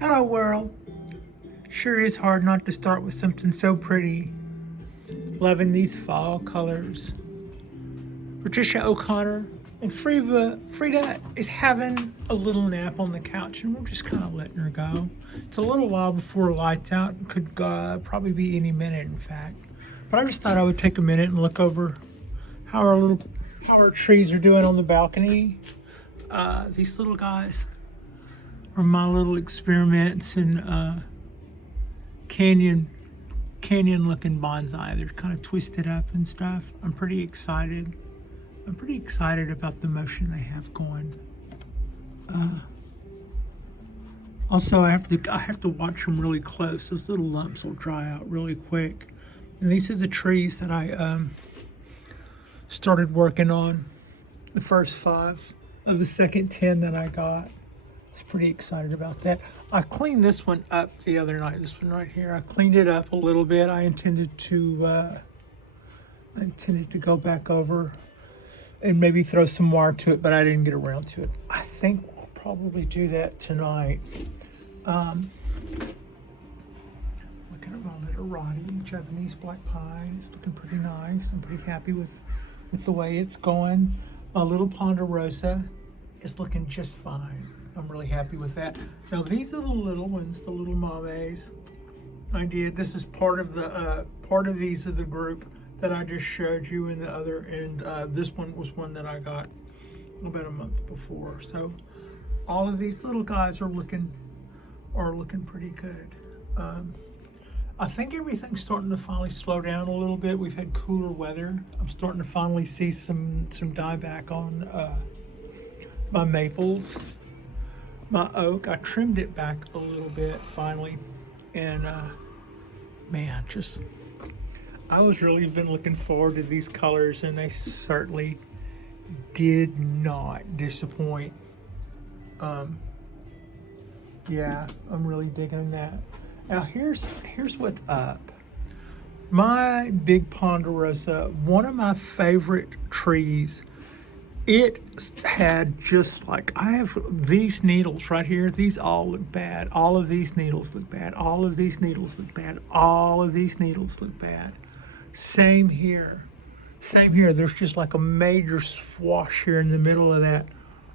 Hello world. Sure is hard not to start with something so pretty. Loving these fall colors. Patricia O'Connor and Frida is having a little nap on the couch and we're just kind of letting her go. It's a little while before lights out. Could probably be any minute in fact. But I just thought I would take a minute and look over how our trees are doing on the balcony. These little guys are my little experiments in canyon looking bonsai. They're kind of twisted up and stuff. I'm pretty excited. I'm pretty excited about the motion they have going. Also, I have to watch them really close. Those little lumps will dry out really quick. And these are the trees that I started working on. The first 5 of the second 10 that I got. I was pretty excited about that. I cleaned this one up the other night. This one right here. I cleaned it up a little bit. I intended to go back over and maybe throw some wire to it, but I didn't get around to it. I think we'll probably do that tonight. Looking at my literati, Japanese black pine. It's looking pretty nice. I'm pretty happy with the way it's going. My little Ponderosa is looking just fine. I'm really happy with that. Now these are the little ones, the little mames. This is part of these of the group that I just showed you in the other, and this one was one that I got about a month before. So all of these little guys are looking pretty good. I think everything's starting to finally slow down a little bit. We've had cooler weather. I'm starting to finally see some dieback on my maples. My oak, I trimmed it back a little bit finally. And man, I was really been looking forward to these colors and they certainly did not disappoint. Yeah, I'm really digging that. Now here's what's up. My big Ponderosa, one of my favorite trees, it had just like, I have these needles right here. These all look bad. All of these needles look bad. All of these needles look bad. All of these needles look bad. Same here. Same here. There's just like a major swash here in the middle of that.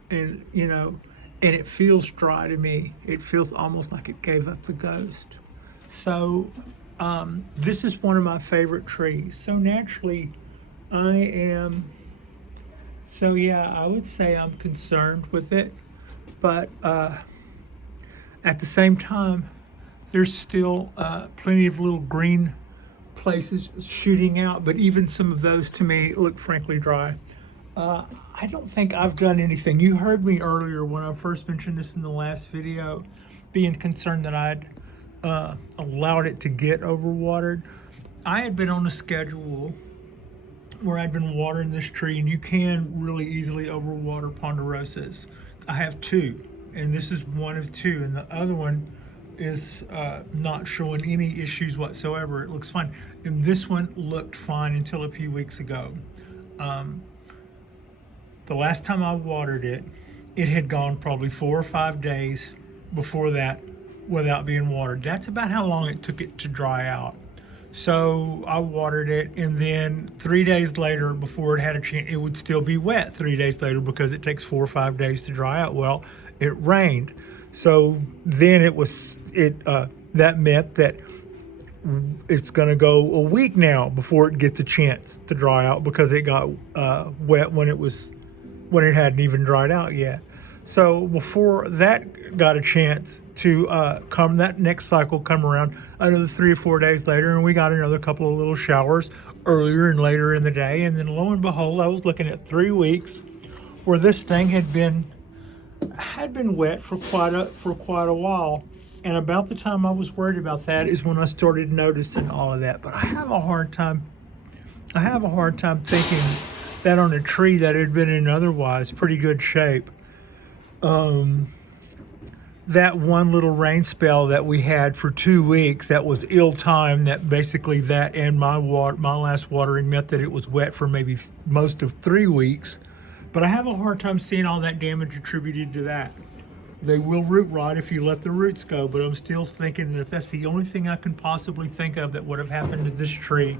And, and it feels dry to me. It feels almost like it gave up the ghost. So this is one of my favorite trees. So naturally, I would say I'm concerned with it. But at the same time, there's still plenty of little green places shooting out. But even some of those to me look frankly dry. I don't think I've done anything. You heard me earlier when I first mentioned this in the last video, being concerned that I'd allowed it to get overwatered. I had been on a schedule where I'd been watering this tree, and you can really easily overwater Ponderosas. I have 2, and this is one of 2, and the other one is not showing any issues whatsoever. It looks fine, and this one looked fine until a few weeks ago. The last time I watered it, it had gone probably 4 or 5 days before that without being watered. That's about how long it took it to dry out. So I watered it, and then 3 days later, before it had a chance, it would still be wet 3 days later because it takes 4 or 5 days to dry out. Well, it rained. So then that meant that it's going to go a week now before it gets a chance to dry out because it got wet when it hadn't even dried out yet. So before that got a chance to that next cycle come around, another 3 or 4 days later, and we got another couple of little showers earlier and later in the day, and then lo and behold, I was looking at 3 weeks where this thing had been wet for quite a while. And about the time I was worried about that is when I started noticing all of that. But I have a hard time thinking that on a tree that had been in otherwise pretty good shape. That one little rain spell that we had for 2 weeks, that was ill-timed, that basically that and my last watering meant that it was wet for maybe most of 3 weeks. But I have a hard time seeing all that damage attributed to that. They will root rot if you let the roots go, but I'm still thinking that that's the only thing I can possibly think of that would have happened to this tree.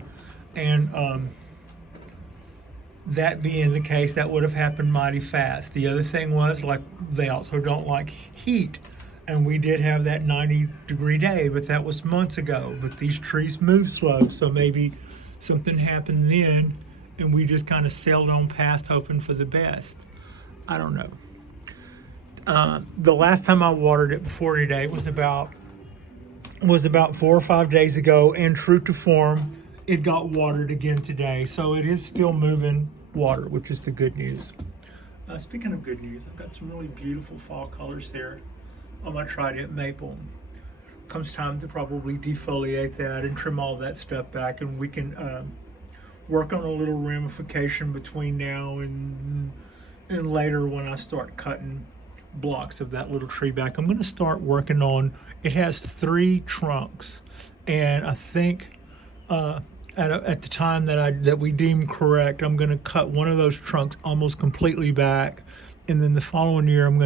And that being the case, that would have happened mighty fast. The other thing was, like, they also don't like heat. And we did have that 90-degree day, but that was months ago. But these trees move slow, so maybe something happened then, and we just kind of sailed on past hoping for the best. I don't know. The last time I watered it before today was about 4 or 5 days ago, and true to form, it got watered again today. So it is still moving water, which is the good news. Speaking of good news, I've got some really beautiful fall colors there on my trident maple. Comes time to probably defoliate that and trim all that stuff back, and we can work on a little ramification between now and later when I start cutting blocks of that little tree back. I'm going to start working on, it has 3 trunks, and I think at the time that we deem correct, I'm going to cut one of those trunks almost completely back, and then the following year I'm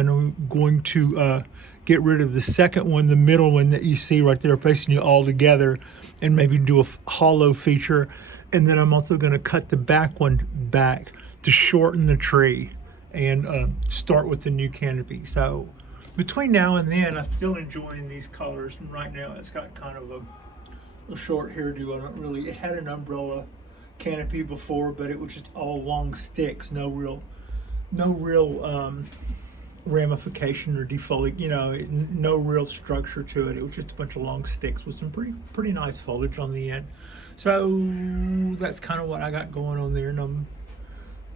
going to get rid of the second one, the middle one that you see right there facing you all together, and maybe do a hollow feature. And then I'm also going to cut the back one back to shorten the tree and start with the new canopy. So between now and then, I'm still enjoying these colors, and right now it's got kind of a short hairdo. I don't really, it had an umbrella canopy before, but it was just all long sticks, no real ramification or defoliate, no real structure to it. It was just a bunch of long sticks with some pretty nice foliage on the end. So that's kind of what I got going on there, and I'm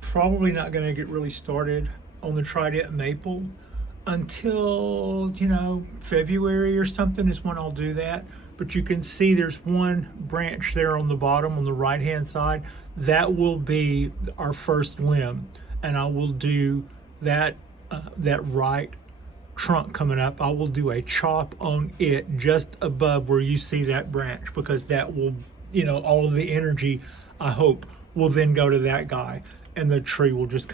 probably not going to get really started on the trident maple until February or something is when I'll do that. But you can see there's one branch there on the bottom on the right hand side that will be our first limb, and I will do that right trunk coming up. I will do a chop on it just above where you see that branch, because that will, all of the energy, I hope, will then go to that guy, and the tree will just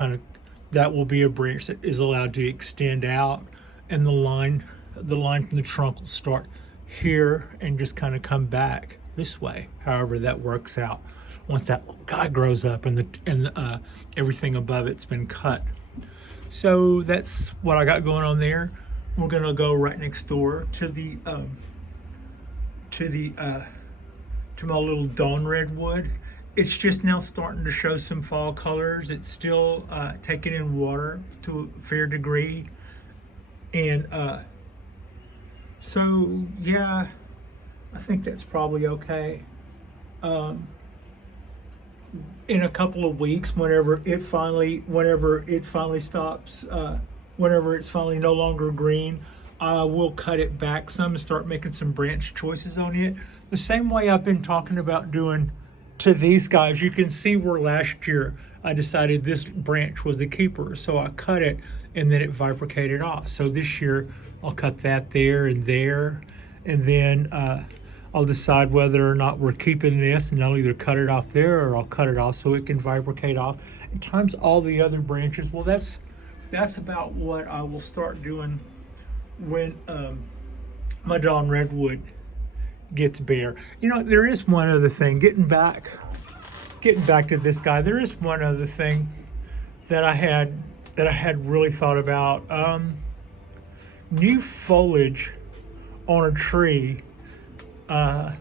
that will be a branch that is allowed to extend out, and the line from the trunk will start here and just kind of come back this way, however that works out once that guy grows up and everything above it's been cut. So that's what I got going on there. We're gonna go right next door to my little dawn redwood. It's just now starting to show some fall colors. It's still taking in water to a fair degree, and so yeah, I think that's probably okay. In a couple of weeks, whenever it finally stops, whenever it's finally no longer green, I will cut it back some and start making some branch choices on it. The same way I've been talking about doing to these guys. You can see where last year I decided this branch was the keeper, so I cut it and then it bifurcated off. So this year I'll cut that there, and then I'll decide whether or not we're keeping this, and I'll either cut it off there or I'll cut it off so it can bifurcate off and times all the other branches. Well, that's about what I will start doing when my dawn redwood gets bare. There is one other thing, getting back to this guy, there is one other thing that I had really thought about. New foliage on a tree, the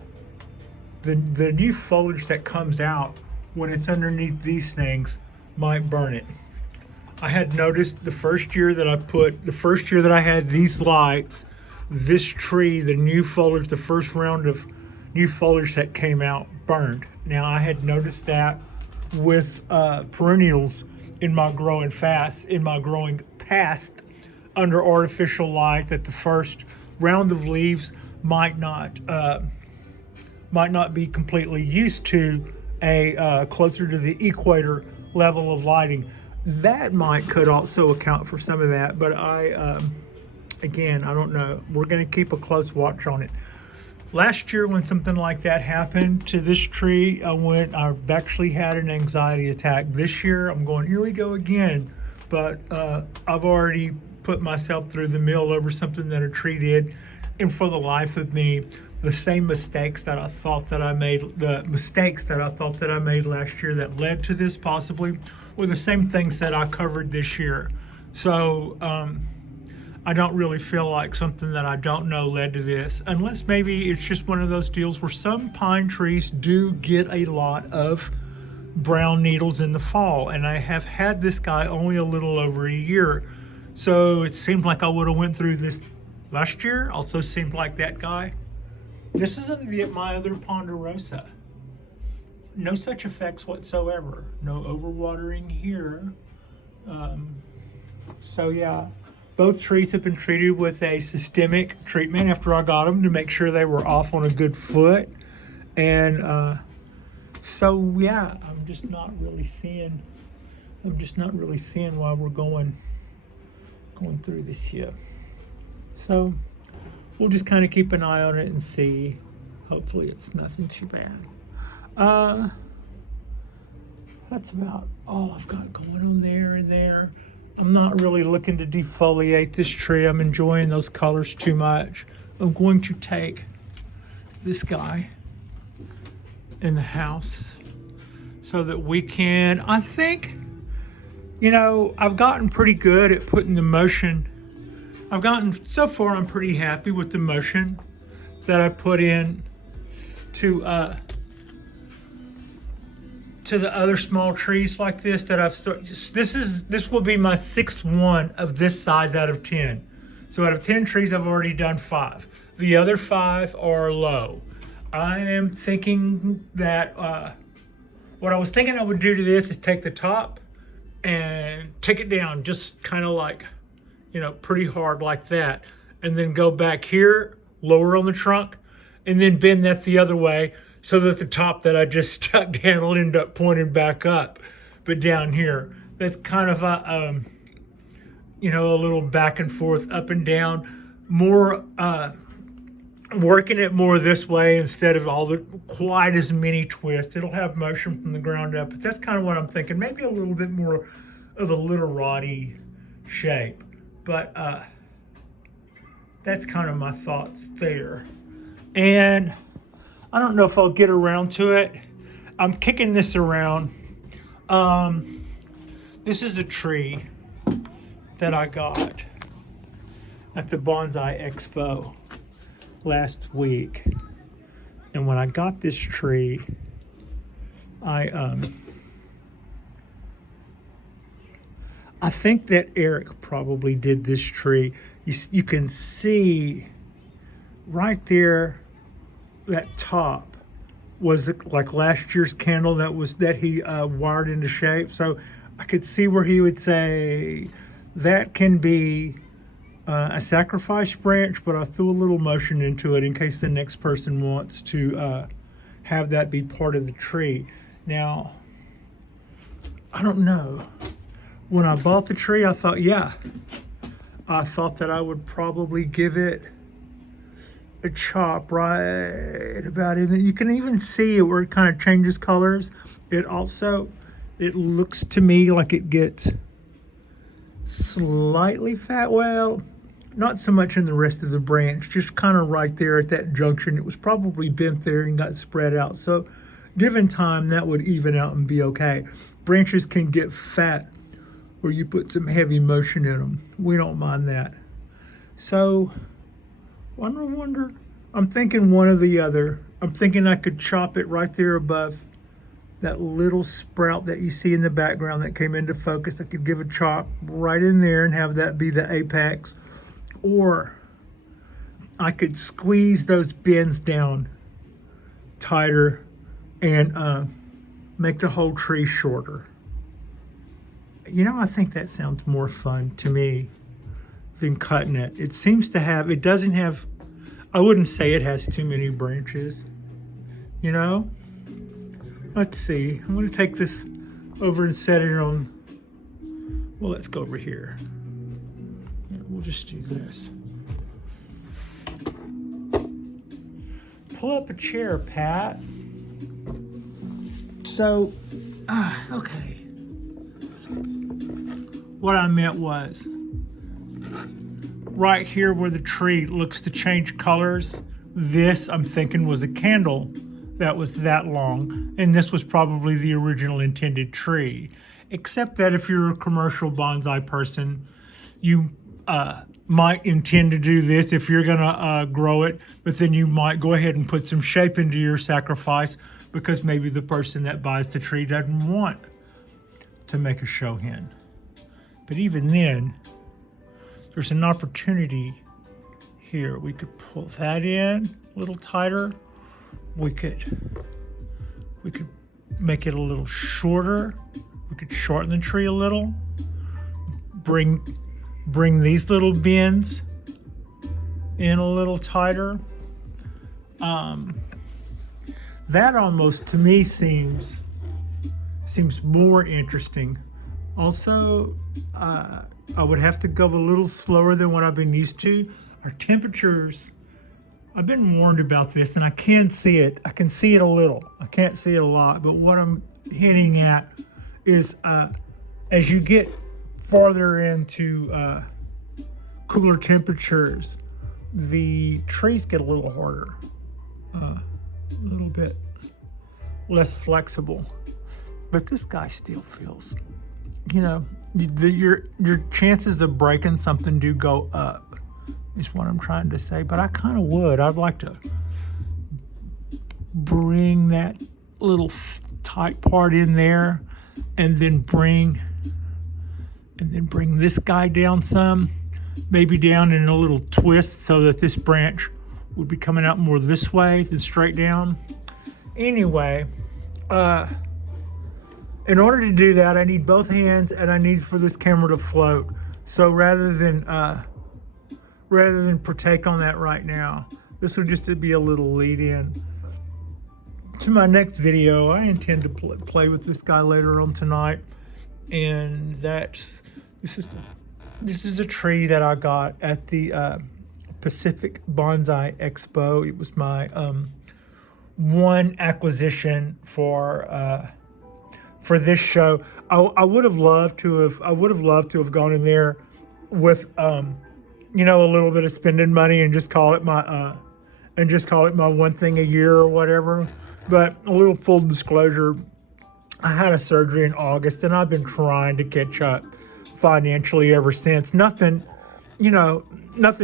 new foliage that comes out when it's underneath these things might burn it. I had noticed the first year that I had these lights, this tree, the new foliage, the first round of new foliage that came out burned. Now I had noticed that with perennials in my growing past under artificial light, that the first round of leaves might not be completely used to a closer to the equator level of lighting. That could also account for some of that, but again, I don't know. We're going to keep a close watch on it. Last year when something like that happened to this tree, I actually had an anxiety attack. This year I'm going, here we go again, but I've already put myself through the mill over something that a tree did. And for the life of me, the same mistakes that I thought that I made, last year that led to this possibly, were the same things that I covered this year. So I don't really feel like something that I don't know led to this, unless maybe it's just one of those deals where some pine trees do get a lot of brown needles in the fall, and I have had this guy only a little over a year. So it seemed like I would have went through this last year. Also seemed like that guy. This isn't my other Ponderosa. No such effects whatsoever. No overwatering here. So yeah, both trees have been treated with a systemic treatment after I got them to make sure they were off on a good foot. And so yeah, I'm just not really seeing why we're going through this year. So we'll just kind of keep an eye on it and see. Hopefully it's nothing too bad. That's about all I've got going on there and there. I'm not really looking to defoliate this tree. I'm enjoying those colors too much. I'm going to take this guy in the house so that we can, I think, I've gotten pretty good at putting the motion. So far I'm pretty happy with the motion that I put in to the other small trees like this that I've started. This will be my 6th one of this size out of 10. So out of 10 trees, I've already done 5. The other 5 are low. I am thinking that what I was thinking I would do to this is take the top and take it down, just kind of like, pretty hard like that, and then go back here, lower on the trunk, and then bend that the other way so that the top that I just stuck down will end up pointing back up. But down here, that's kind of a little back and forth, up and down, more working it more this way instead of quite as many twists. It'll have motion from the ground up, but that's kind of what I'm thinking. Maybe a little bit more of a little roddy shape, but that's kind of my thoughts there. And I don't know if I'll get around to it. I'm kicking this around. This is a tree that I got at the Bonsai Expo last week. And when I got this tree, I think that Eric probably did this tree. You can see right there, that top was like last year's candle that he wired into shape. So I could see where he would say that can be a sacrifice branch, but I threw a little motion into it in case the next person wants to have that be part of the tree. Now, I don't know. When I bought the tree, I thought that I would probably give it a chop right about it. You can even see it where it kind of changes colors. It looks to me like it gets slightly fat. Well, not so much in the rest of the branch, just kind of right there at that junction. It was probably bent there and got spread out. So given time, that would even out and be okay. Branches can get fat where you put some heavy motion in them. We don't mind that. So I wonder, I'm thinking one or the other. I'm thinking I could chop it right there above that little sprout that you see in the background that came into focus. I could give a chop right in there and have that be the apex. Or I could squeeze those bends down tighter and make the whole tree shorter. I think that sounds more fun to me than cutting it. It doesn't have, I wouldn't say it has too many branches, Let's see, I'm gonna take this over and set it on, well, let's go over here. Yeah, we'll just do this. Pull up a chair, Pat. So, okay. What I meant was, right here where the tree looks to change colors, this I'm thinking was a candle that was that long, and this was probably the original intended tree. Except that if you're a commercial bonsai person, you might intend to do this if you're gonna grow it, but then you might go ahead and put some shape into your sacrifice because maybe the person that buys the tree doesn't want to make a show hen. But even then, there's an opportunity here. We could pull that in a little tighter. We could make it a little shorter. We could shorten the tree a little. Bring these little bends in a little tighter. That almost to me seems more interesting. Also, I would have to go a little slower than what I've been used to. Our temperatures, I've been warned about this, and I can see it. I can see it a little. I can't see it a lot, but what I'm hinting at is as you get farther into cooler temperatures, the trees get a little harder, a little bit less flexible. But this guy still feels, your chances of breaking something do go up, is what I'm trying to say. But I kind of would. I'd like to bring that little tight part in there, and then bring this guy down some, maybe down in a little twist so that this branch would be coming out more this way than straight down. Anyway, in order to do that, I need both hands, and I need for this camera to float. So rather than partake on that right now, this will just be a little lead in to my next video. I intend to play with this guy later on tonight, and this is a tree that I got at the Pacific Bonsai Expo. It was my one acquisition for this show. I would have loved to have gone in there with a little bit of spending money and just call it my one thing a year or whatever. But a little full disclosure, I had a surgery in August, and I've been trying to catch up financially ever since. Nothing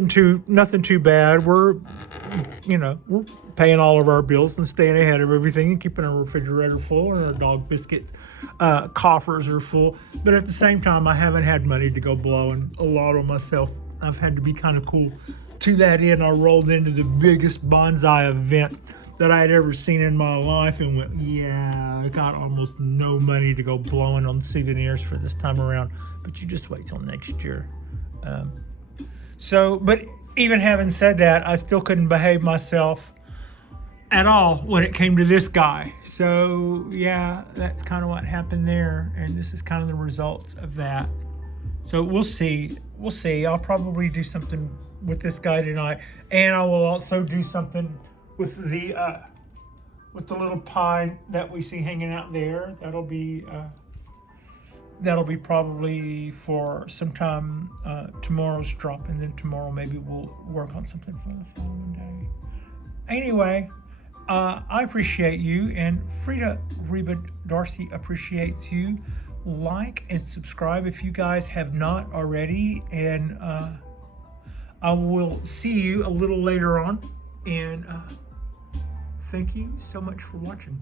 too bad. We're paying all of our bills and staying ahead of everything and keeping our refrigerator full, and our dog biscuit coffers are full. But at the same time, I haven't had money to go blowing a lot on myself. I've had to be kind of cool. To that end, I rolled into the biggest bonsai event that I had ever seen in my life and went, yeah, I got almost no money to go blowing on souvenirs for this time around. But you just wait till next year. But even having said that, I still couldn't behave myself at all when it came to this guy. So yeah, that's kind of what happened there, and this is kind of the results of that. So we'll see. I'll probably do something with this guy tonight, and I will also do something with the little pine that we see hanging out there. That'll be probably for sometime tomorrow's drop, and then tomorrow maybe we'll work on something for the following day. Anyway, I appreciate you, and Frida Reba Darcy appreciates you. Like and subscribe if you guys have not already, and I will see you a little later on, and thank you so much for watching.